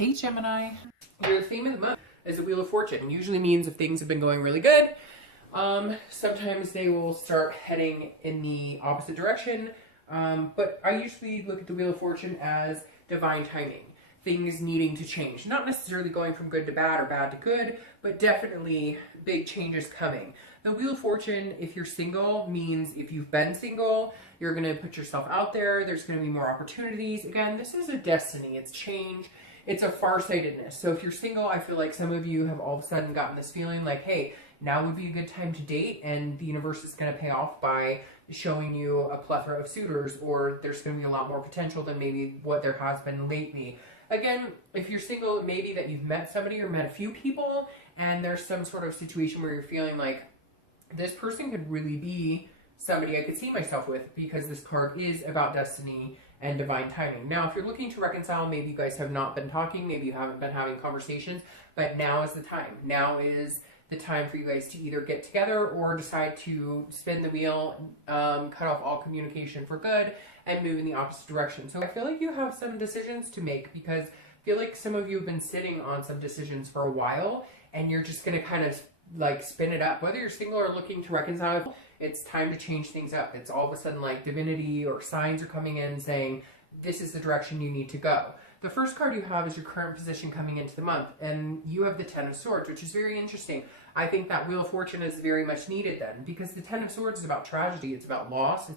Hey Gemini, your theme of the month is the Wheel of Fortune. It usually means if things have been going really good, sometimes they will start heading in the opposite direction. But I usually look at the Wheel of Fortune as divine timing. Things needing to change. Not necessarily going from good to bad or bad to good, but definitely big changes coming. The Wheel of Fortune, if you're single, means if you've been single, you're going to put yourself out there. There's going to be more opportunities. Again, this is a destiny. It's change. It's a farsightedness. So if you're single, I feel like some of you have all of a sudden gotten this feeling like, hey, now would be a good time to date, and the universe is going to pay off by showing you a plethora of suitors, or there's going to be a lot more potential than maybe what there has been lately. Again, if you're single, it may be that you've met somebody or met a few people, and there's some sort of situation where you're feeling like this person could really be somebody I could see myself with, because this card is about destiny and divine timing. Now, if you're looking to reconcile, maybe you guys have not been talking, maybe you haven't been having conversations, but now is the time. Now is the time for you guys to either get together or decide to spin the wheel, cut off all communication for good, and move in the opposite direction. So I feel like you have some decisions to make, because I feel like some of you have been sitting on some decisions for a while, and you're just going to kind of like spin it up. Whether you're single or looking to reconcile, it's time to change things up. It's all of a sudden like divinity or signs are coming in saying, this is the direction you need to go. The first card you have is your current position coming into the month, and you have the Ten of Swords, which is very interesting. I think that Wheel of Fortune is very much needed then, because the Ten of Swords is about tragedy, it's about loss,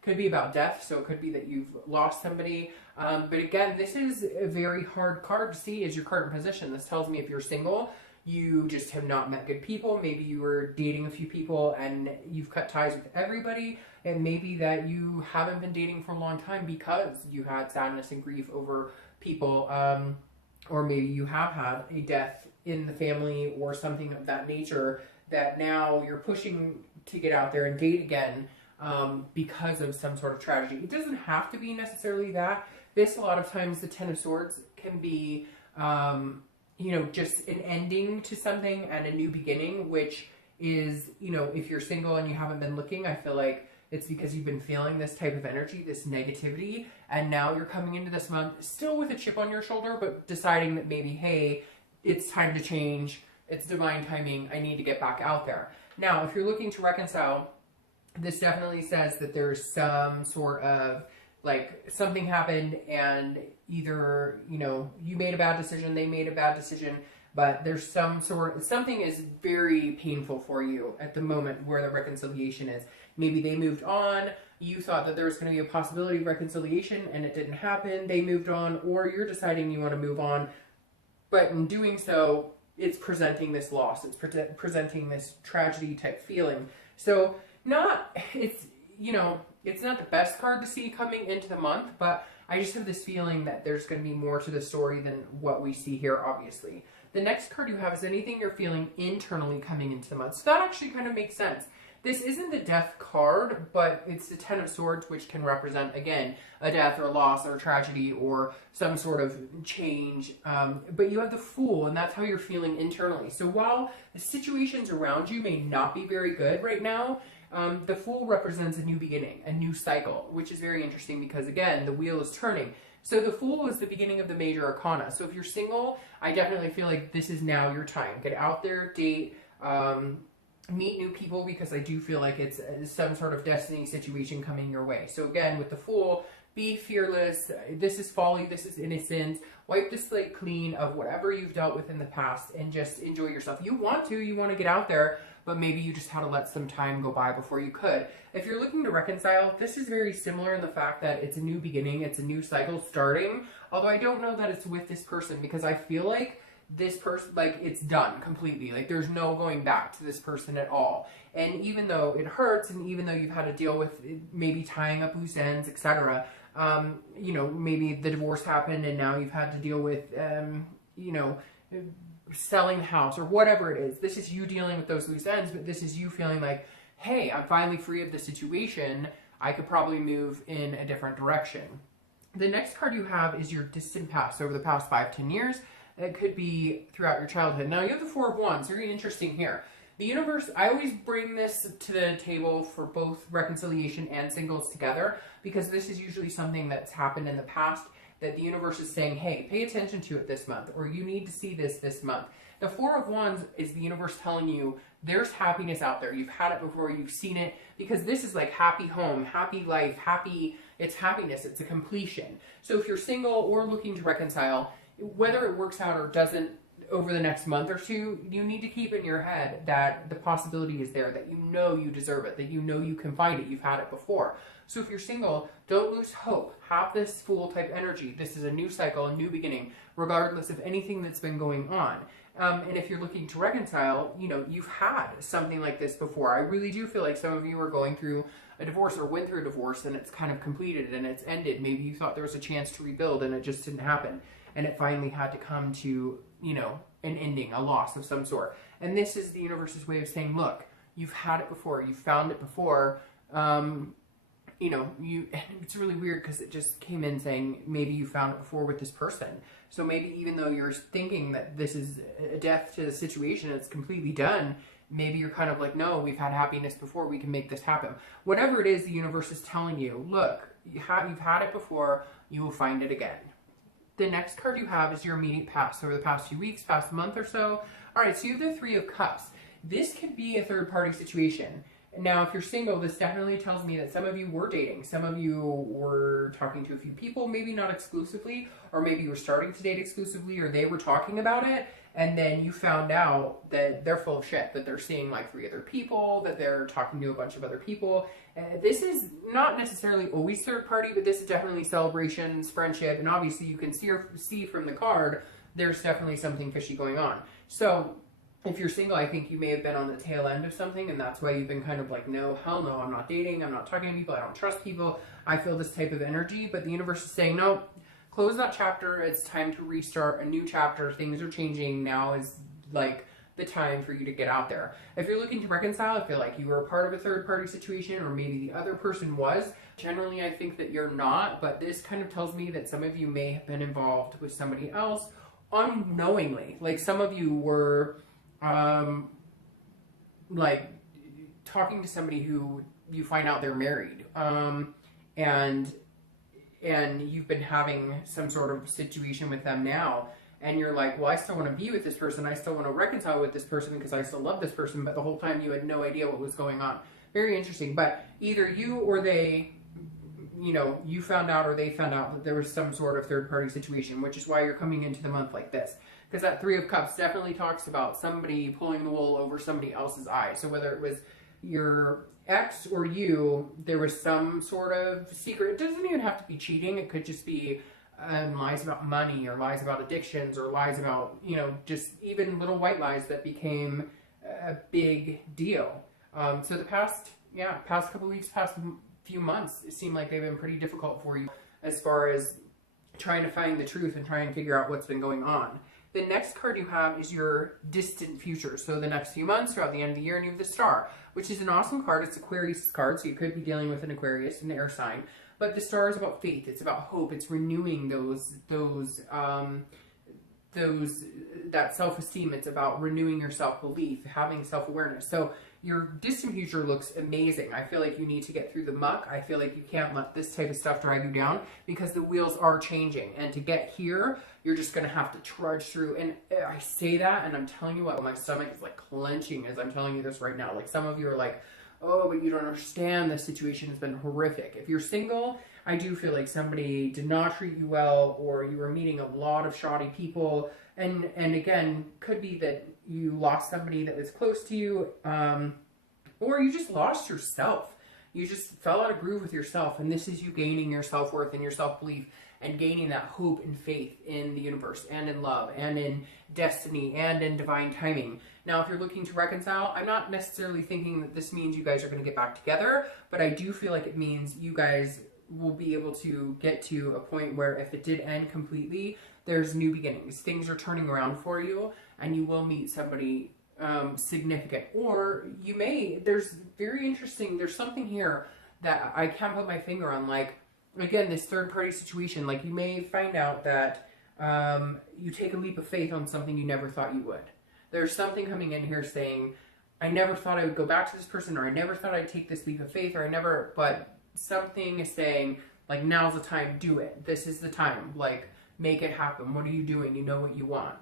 could be about death, so it could be that you've lost somebody. But again, this is a very hard card to see as your current position. This tells me if you're single, you just have not met good people. Maybe you were dating a few people and you've cut ties with everybody. And maybe that you haven't been dating for a long time because you had sadness and grief over people. Or maybe you have had a death in the family or something of that nature that now you're pushing to get out there and date again because of some sort of tragedy. It doesn't have to be necessarily that. This, a lot of times, the Ten of Swords can be just an ending to something and a new beginning, which is, if you're single and you haven't been looking, I feel like it's because you've been feeling this type of energy, this negativity, and now you're coming into this month still with a chip on your shoulder, but deciding that maybe, hey, it's time to change, it's divine timing, I need to get back out there. Now, if you're looking to reconcile, this definitely says that there's some sort of like something happened and either, you made a bad decision, they made a bad decision, but there's something is very painful for you at the moment where the reconciliation is. Maybe they moved on, you thought that there was going to be a possibility of reconciliation and it didn't happen, they moved on, or you're deciding you want to move on, but in doing so, it's presenting this loss, it's presenting this tragedy type feeling. So it's not the best card to see coming into the month, but I just have this feeling that there's going to be more to the story than what we see here, obviously. The next card you have is anything you're feeling internally coming into the month. So that actually kind of makes sense. This isn't the death card, but it's the Ten of Swords, which can represent, again, a death or loss or tragedy or some sort of change. But you have the Fool, and that's how you're feeling internally. So while the situations around you may not be very good right now, the Fool represents a new beginning, a new cycle, which is very interesting because, again, the wheel is turning. So the Fool is the beginning of the major arcana. So if you're single, I definitely feel like this is now your time. Get out there, date, meet new people, because I do feel like it's some sort of destiny situation coming your way. So again, with the Fool, be fearless. This is folly. This is innocence. Wipe the slate clean of whatever you've dealt with in the past and just enjoy yourself. You want to get out there, but maybe you just had to let some time go by before you could. If you're looking to reconcile, this is very similar in the fact that it's a new beginning, it's a new cycle starting, although I don't know that it's with this person, because I feel like this person, like, it's done completely. Like, there's no going back to this person at all. And even though it hurts, and even though you've had to deal with maybe tying up loose ends, etc., maybe the divorce happened and now you've had to deal with, selling the house or whatever it is. This is you dealing with those loose ends, but this is you feeling like, hey, I'm finally free of the situation. I could probably move in a different direction. The next card you have is your distant past, over the past 5-10 years. It could be throughout your childhood. Now, you have the Four of Wands. Very interesting here. The universe, I always bring this to the table for both reconciliation and singles together, because this is usually something that's happened in the past that the universe is saying, hey, pay attention to it this month, or you need to see this month. The Four of Wands is the universe telling you there's happiness out there. You've had it before, you've seen it, because this is like happy home, happy life, it's happiness, it's a completion. So if you're single or looking to reconcile, whether it works out or doesn't over the next month or two, you need to keep in your head that the possibility is there, that you know you deserve it, that you know you can find it, you've had it before. So if you're single, don't lose hope. Have this Fool type energy. This is a new cycle, a new beginning, regardless of anything that's been going on. And if you're looking to reconcile, you know, you've had something like this before. I really do feel like some of you are going through a divorce or went through a divorce and it's kind of completed and it's ended. Maybe you thought there was a chance to rebuild and it just didn't happen. And it finally had to come to, you know, an ending, a loss of some sort. And this is the universe's way of saying, look, you've had it before, you found it before. You know, it's really weird because it just came in saying maybe you found it before with this person. So maybe even though you're thinking that this is a death to the situation, it's completely done, maybe you're kind of like, no, we've had happiness before, we can make this happen. Whatever it is, the universe is telling you, look, you've had it before, you will find it again. The next card you have is your immediate past, over the past few weeks, past month or so. All right, so you have the Three of Cups. This could be a third-party situation. Now, if you're single, this definitely tells me that some of you were dating. Some of you were talking to a few people, maybe not exclusively, or maybe you were starting to date exclusively, or they were talking about it, and then you found out that they're full of shit, that they're seeing like 3 other people, that they're talking to a bunch of other people. This is not necessarily always third party, but this is definitely celebrations, friendship, and obviously you can see from the card, there's definitely something fishy going on. So if you're single, I think you may have been on the tail end of something, and that's why you've been kind of like, no, hell no, I'm not dating, I'm not talking to people, I don't trust people, I feel this type of energy. But the universe is saying, no, close that chapter, it's time to restart a new chapter, things are changing, now is like the time for you to get out there. If you're looking to reconcile, I feel like you were a part of a third-party situation, or maybe the other person was. Generally, I think that you're not, but this kind of tells me that some of you may have been involved with somebody else unknowingly. Like some of you were like talking to somebody who you find out they're married, and you've been having some sort of situation with them now, and you're like, well, I still want to be with this person, I still want to reconcile with this person because I still love this person, but the whole time you had no idea what was going on. Very interesting. But either you or they, you know, you found out or they found out that there was some sort of third-party situation, which is why you're coming into the month like this. Because that Three of Cups definitely talks about somebody pulling the wool over somebody else's eyes. So whether it was your ex or you, there was some sort of secret. It doesn't even have to be cheating. It could just be lies about money, or lies about addictions, or lies about, you know, just even little white lies that became a big deal. So the past couple weeks, past few months, it seemed like they've been pretty difficult for you as far as trying to find the truth and trying to figure out what's been going on. The next card you have is your distant future. So the next few months, throughout the end of the year, and you have the Star, which is an awesome card. It's Aquarius' card, so you could be dealing with an Aquarius, an air sign. But the Star is about faith. It's about hope. It's renewing that self-esteem. It's about renewing your self-belief, having self-awareness. So your distant future looks amazing. I feel like you need to get through the muck. I feel like you can't let this type of stuff drag you down, because the wheels are changing. And to get here, you're just going to have to trudge through. And I say that, and I'm telling you what, my stomach is like clenching as I'm telling you this right now. Like some of you are like, oh, but you don't understand, the situation has been horrific. If you're single, I do feel like somebody did not treat you well, or you were meeting a lot of shoddy people. And again, could be that you lost somebody that was close to you, or you just lost yourself. You just fell out of groove with yourself, and this is you gaining your self-worth and your self-belief, and gaining that hope and faith in the universe, and in love, and in destiny, and in divine timing. Now, if you're looking to reconcile, I'm not necessarily thinking that this means you guys are going to get back together, but I do feel like it means you guys will be able to get to a point where if it did end completely, there's new beginnings. Things are turning around for you, and you will meet somebody significant. Or you may, there's something here that I can't put my finger on. Like, again, this third-party situation, like you may find out that you take a leap of faith on something you never thought you would. There's something coming in here saying, I never thought I would go back to this person, or I never thought I'd take this leap of faith, but something is saying, Like, now's the time, do it. This is the time. Like, make it happen. What are you doing? You know what you want.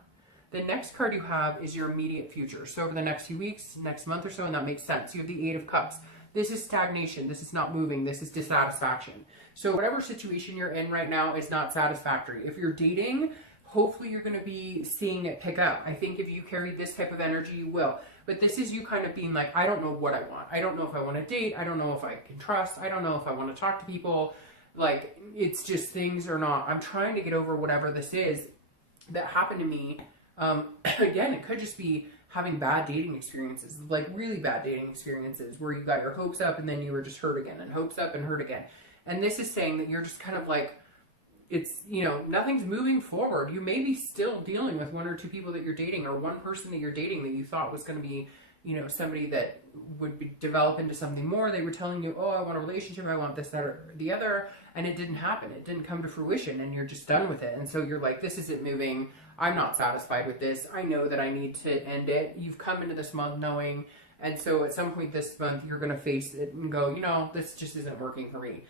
The next card you have is your immediate future. So over the next few weeks, next month or so, and that makes sense. You have the Eight of Cups. This is stagnation. This is not moving. This is dissatisfaction. So whatever situation you're in right now is not satisfactory. If you're dating, hopefully you're going to be seeing it pick up. I think if you carry this type of energy, you will. But this is you kind of being like, I don't know what I want. I don't know if I want to date. I don't know if I can trust. I don't know if I want to talk to people. Like, it's just things are not. I'm trying to get over whatever this is that happened to me. Again, it could just be having bad dating experiences, like really bad dating experiences where you got your hopes up and then you were just hurt again, and hopes up and hurt again. And this is saying that you're just kind of like, it's, you know, nothing's moving forward. You may be still dealing with one or two people that you're dating, or one person that you're dating that you thought was going to be, you know, somebody that would develop into something more. They were telling you, oh, I want a relationship, I want this, that, or the other, and it didn't happen. It didn't come to fruition, and you're just done with it. And so you're like, this isn't moving. I'm not satisfied with this. I know that I need to end it. You've come into this month knowing, and so at some point this month, you're going to face it and go, you know, this just isn't working for me.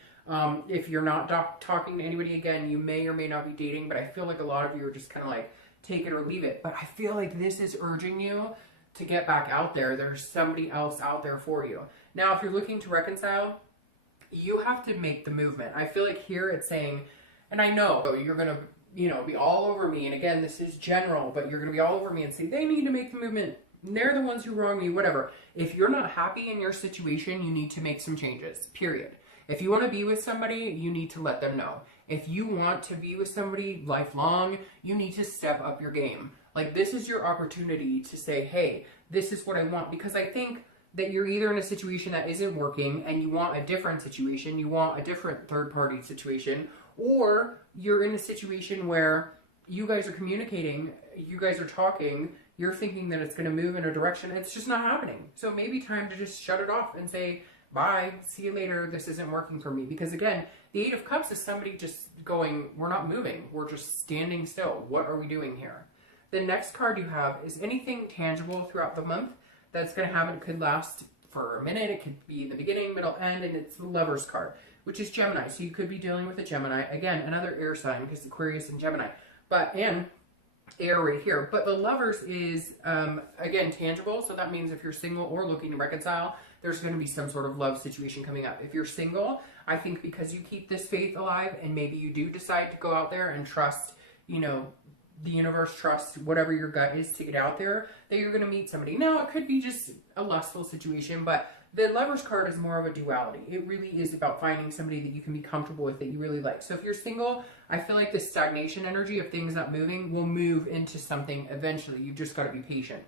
If you're not talking to anybody again, you may or may not be dating, but I feel like a lot of you are just kind of like, take it or leave it. But I feel like this is urging you to get back out there. There's somebody else out there for you. Now, if you're looking to reconcile, you have to make the movement. I feel like here it's saying, and I know you're going to, you know, be all over me. And again, this is general, but you're going to be all over me and say, they need to make the movement. They're the ones who wrong me, whatever. If you're not happy in your situation, you need to make some changes, period. If you want to be with somebody, you need to let them know. If you want to be with somebody lifelong, you need to step up your game. Like, this is your opportunity to say, hey, this is what I want. Because I think that you're either in a situation that isn't working and you want a different situation, you want a different third-party situation, or you're in a situation where you guys are communicating, you guys are talking, you're thinking that it's going to move in a direction, it's just not happening. So maybe time to just shut it off and say, bye, see you later, this isn't working for me. Because again, the Eight of Cups is somebody just going, we're not moving, we're just standing still. What are we doing here? The next card you have is anything tangible throughout the month that's going to happen. It could last for a minute, it could be the beginning, middle, end, and it's the Lover's card, which is Gemini. So you could be dealing with a Gemini. Again, another air sign, because Aquarius and Gemini. And air right here. But the Lovers is, again, tangible. So that means if you're single or looking to reconcile, there's going to be some sort of love situation coming up. If you're single, I think because you keep this faith alive and maybe you do decide to go out there and trust, you know, the universe, trust whatever your gut is to get out there, that you're going to meet somebody. Now, it could be just a lustful situation, but the Lover's card is more of a duality. It really is about finding somebody that you can be comfortable with, that you really like. So if you're single, I feel like this stagnation energy of things not moving will move into something eventually. You've just got to be patient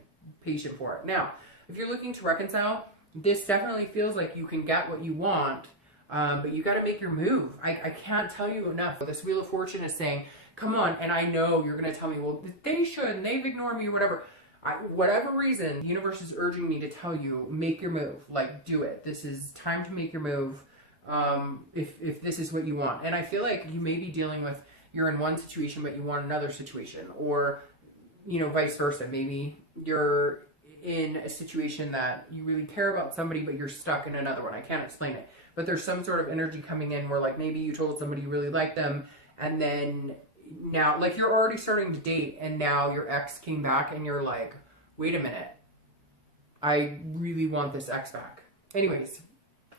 for it. Now, if you're looking to reconcile, this definitely feels like you can get what you want, but you got to make your move. I can't tell you enough. This Wheel of Fortune is saying, come on, and I know you're going to tell me, well, they should, and they've ignored me or whatever. Whatever reason, the universe is urging me to tell you, make your move. Like, do it. This is time to make your move if this is what you want. And I feel like you may be dealing with, you're in one situation, but you want another situation. Or, you know, vice versa. Maybe you're in a situation that you really care about somebody, but you're stuck in another one. I can't explain it. But there's some sort of energy coming in where, like, maybe you told somebody you really liked them, and then now, like, you're already starting to date, and now your ex came back, and you're like, wait a minute, I really want this ex back. Anyways,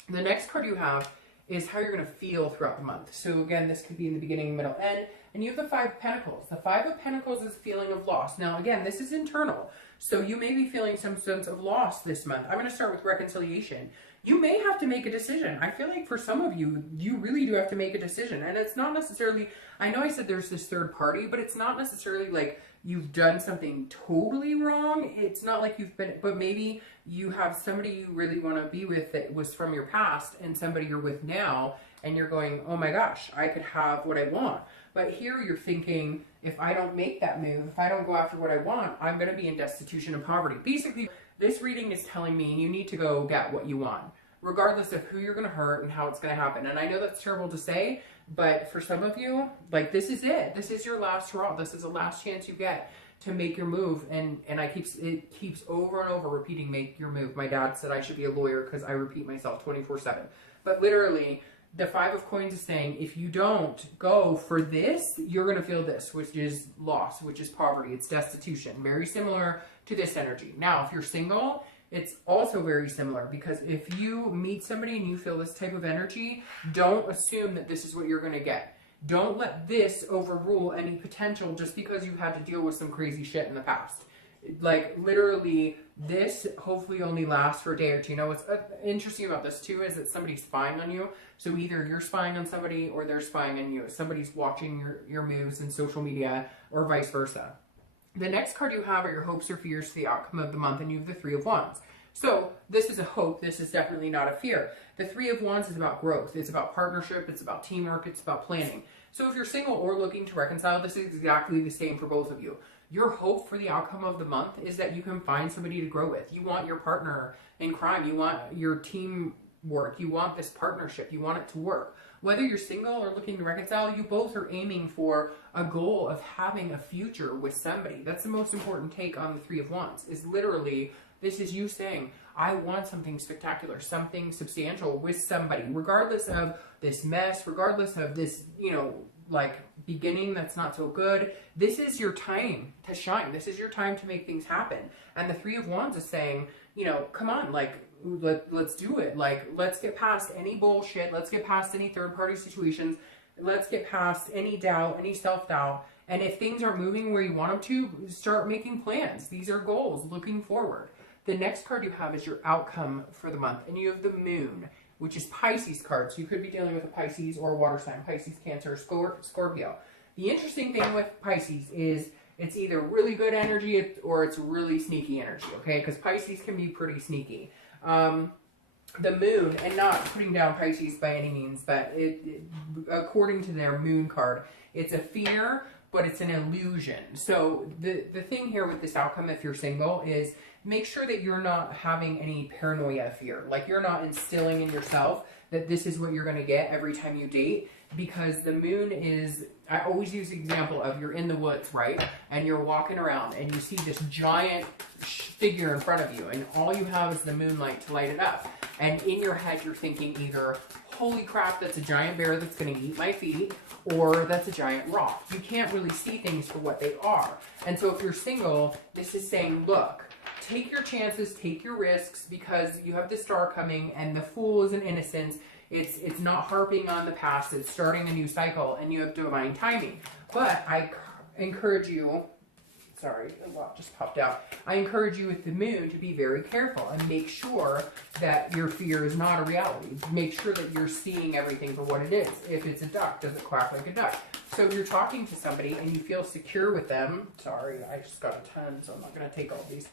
the next card you have is how you're going to feel throughout the month. So again, this could be in the beginning, middle, end, and you have the Five of Pentacles. The Five of Pentacles is a feeling of loss. Now, again, this is internal, so you may be feeling some sense of loss this month. I'm going to start with reconciliation. You may have to make a decision. I feel like for some of you, you really do have to make a decision. And it's not necessarily, I know I said there's this third party, but it's not necessarily like you've done something totally wrong. It's not like you've been, but maybe you have somebody you really want to be with that was from your past and somebody you're with now, and you're going, oh my gosh, I could have what I want. But here you're thinking, if I don't make that move, if I don't go after what I want, I'm going to be in destitution and poverty. Basically, this reading is telling me you need to go get what you want, regardless of who you're going to hurt and how it's going to happen. And I know that's terrible to say, but for some of you, like, this is it. This is your last hurrah. This is the last chance you get to make your move. And it keeps over and over repeating, make your move. My dad said I should be a lawyer because I repeat myself 24/7. But literally, The Five of Coins is saying, if you don't go for this, you're going to feel this, which is loss, which is poverty. It's destitution. Very similar to this energy. Now, if you're single, it's also very similar, because if you meet somebody and you feel this type of energy, don't assume that this is what you're going to get. Don't let this overrule any potential just because you had to deal with some crazy shit in the past. Like, literally, this hopefully only lasts for a day or two. You know, what's interesting about this too is that somebody's spying on you. So either you're spying on somebody or they're spying on you. Somebody's watching your moves in social media, or vice versa. The next card you have are your hopes or fears for the outcome of the month, and you have the Three of Wands. So this is a hope. This is definitely not a fear. The Three of Wands is about growth. It's about partnership. It's about teamwork. It's about planning. So if you're single or looking to reconcile, this is exactly the same for both of you. Your hope for the outcome of the month is that you can find somebody to grow with. You want your partner in crime. You want your teamwork. You want this partnership. You want it to work. Whether you're single or looking to reconcile, you both are aiming for a goal of having a future with somebody. That's the most important take on the Three of Wands, is literally, this is you saying, I want something spectacular, something substantial with somebody, regardless of this mess, regardless of this, you know, like beginning that's not so good. This is your time to shine. This is your time to make things happen. And the Three of Wands is saying, you know, come on, like, let's do it. Like, let's get past any bullshit. Let's get past any third-party situations. Let's get past any doubt, any self-doubt. And if things aren't moving where you want them to, start making plans. These are goals, looking forward. The next card you have is your outcome for the month, and you have the Moon, which is Pisces card. So you could be dealing with a Pisces or a water sign, Pisces, Cancer, Scorpio. The interesting thing with Pisces is it's either really good energy or it's really sneaky energy, okay? Because Pisces can be pretty sneaky. The Moon, and not putting down Pisces by any means, but according to their Moon card, it's a fear, but it's an illusion. So the thing here with this outcome, if you're single, is make sure that you're not having any paranoia fear. Like, you're not instilling in yourself that this is what you're going to get every time you date, because the Moon is, I always use the example of, you're in the woods, right? And you're walking around and you see this giant figure in front of you, and all you have is the moonlight to light it up. And in your head, you're thinking either, holy crap, that's a giant bear that's going to eat my feet, or that's a giant rock. You can't really see things for what they are. And so if you're single, this is saying, look, take your chances, take your risks, because you have the Star coming, and the Fool is an innocence. It's not harping on the past. It's starting a new cycle, and you have divine timing. But I encourage you, sorry, a lot just popped out. I encourage you with the Moon to be very careful and make sure that your fear is not a reality. Make sure that you're seeing everything for what it is. If it's a duck, does it quack like a duck? So if you're talking to somebody and you feel secure with them, sorry, I just got a ton, so I'm not going to take all these.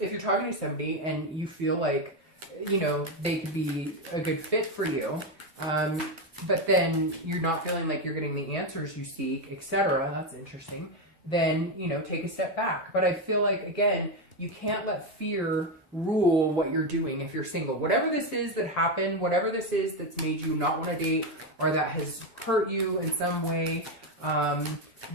If you're talking to somebody and you feel like, you know, they could be a good fit for you, but then you're not feeling like you're getting the answers you seek, etc., that's interesting, then, you know, take a step back. But I feel like, again, you can't let fear rule what you're doing if you're single. Whatever this is that happened, whatever this is that's made you not want to date, or that has hurt you in some way,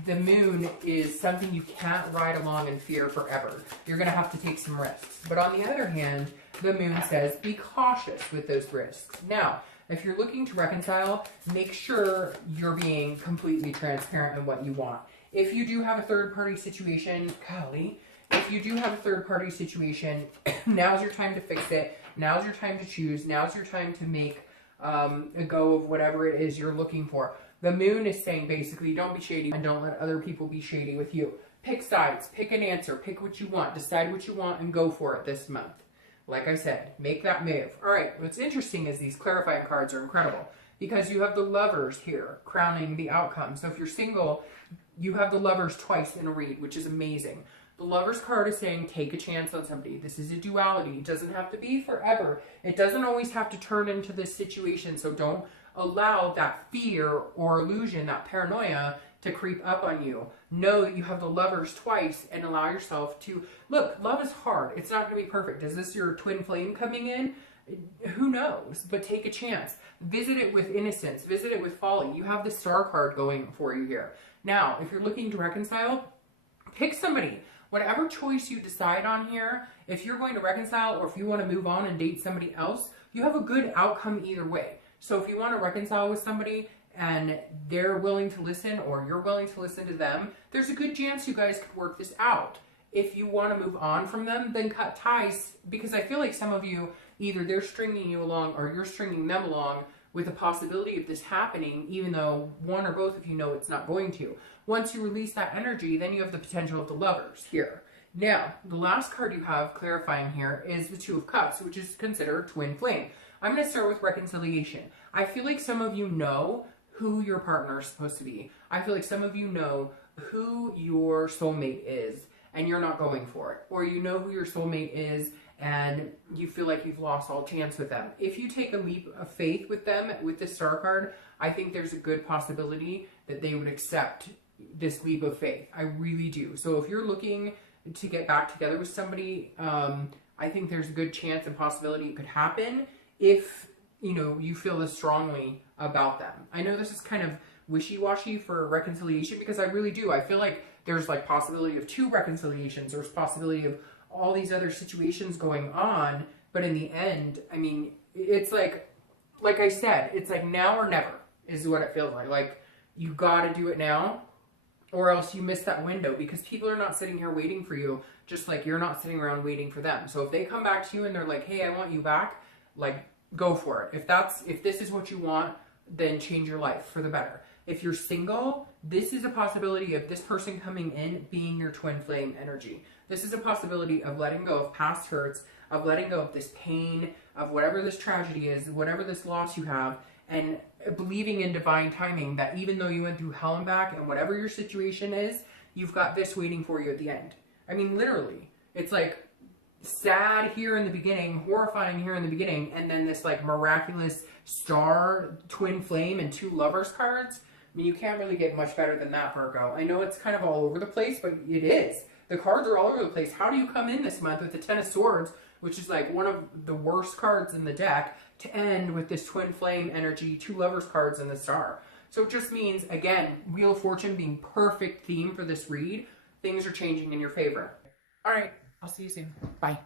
the Moon is something you can't ride along in fear forever. You're going to have to take some risks. But on the other hand, the Moon says be cautious with those risks. Now, if you're looking to reconcile, make sure you're being completely transparent in what you want. If you do have a third-party situation, golly, if you do have a third-party situation, now's your time to fix it. Now's your time to choose. Now's your time to make a go of whatever it is you're looking for. The Moon is saying, basically, don't be shady and don't let other people be shady with you. Pick sides, pick an answer, pick what you want, decide what you want, and go for it this month. Like I said, make that move. All right, what's interesting is these clarifying cards are incredible, because you have the Lovers here crowning the outcome. So if you're single, you have the Lovers twice in a read, which is amazing. The Lovers card is saying, take a chance on somebody. This is a duality. It doesn't have to be forever. It doesn't always have to turn into this situation, so don't allow that fear or illusion, that paranoia, to creep up on you. Know that you have the Lovers twice, and allow yourself to, look, love is hard. It's not going to be perfect. Is this your twin flame coming in? Who knows? But take a chance. Visit it with innocence. Visit it with folly. You have the Star card going for you here. Now, if you're looking to reconcile, pick somebody. Whatever choice you decide on here, if you're going to reconcile or if you want to move on and date somebody else, you have a good outcome either way. So if you want to reconcile with somebody and they're willing to listen, or you're willing to listen to them, there's a good chance you guys could work this out. If you want to move on from them, then cut ties, because I feel like some of you, either they're stringing you along or you're stringing them along with the possibility of this happening, even though one or both of you know it's not going to. Once you release that energy, then you have the potential of the Lovers here. Now, the last card you have clarifying here is the Two of Cups, which is considered twin flame. I'm going to start with reconciliation. I feel like some of you know who your partner is supposed to be. I feel like some of you know who your soulmate is and you're not going for it. Or you know who your soulmate is and you feel like you've lost all chance with them. If you take a leap of faith with them, with the Star card, I think there's a good possibility that they would accept this leap of faith. I really do. So if you're looking to get back together with somebody, I think there's a good chance and possibility it could happen if, you know, you feel this strongly about them. I know this is kind of wishy-washy for reconciliation, because I really do. I feel like there's like possibility of 2 reconciliations. There's possibility of all these other situations going on. But in the end, I mean, it's like I said, it's like now or never is what it feels like. Like, you got to do it now, or else you miss that window, because people are not sitting here waiting for you, just like you're not sitting around waiting for them. So if they come back to you and they're like, hey, I want you back, like, go for it. If this is what you want, then change your life for the better. If you're single, this is a possibility of this person coming in being your twin flame energy. This is a possibility of letting go of past hurts, of letting go of this pain, of whatever this tragedy is, whatever this loss you have, and believing in divine timing that even though you went through hell and back and whatever your situation is, you've got this waiting for you at the end. I mean, literally. It's like sad here in the beginning, horrifying here in the beginning, and then this like miraculous star, twin flame, and 2 Lovers cards. I mean, you can't really get much better than that, Virgo. I know it's kind of all over the place, but it is. The cards are all over the place. How do you come in this month with the 10 of Swords, which is like one of the worst cards in the deck, to end with this twin flame energy, 2 Lovers cards, and the Star? So it just means, again, Wheel of Fortune being perfect theme for this read. Things are changing in your favor. All right. I'll see you soon. Bye.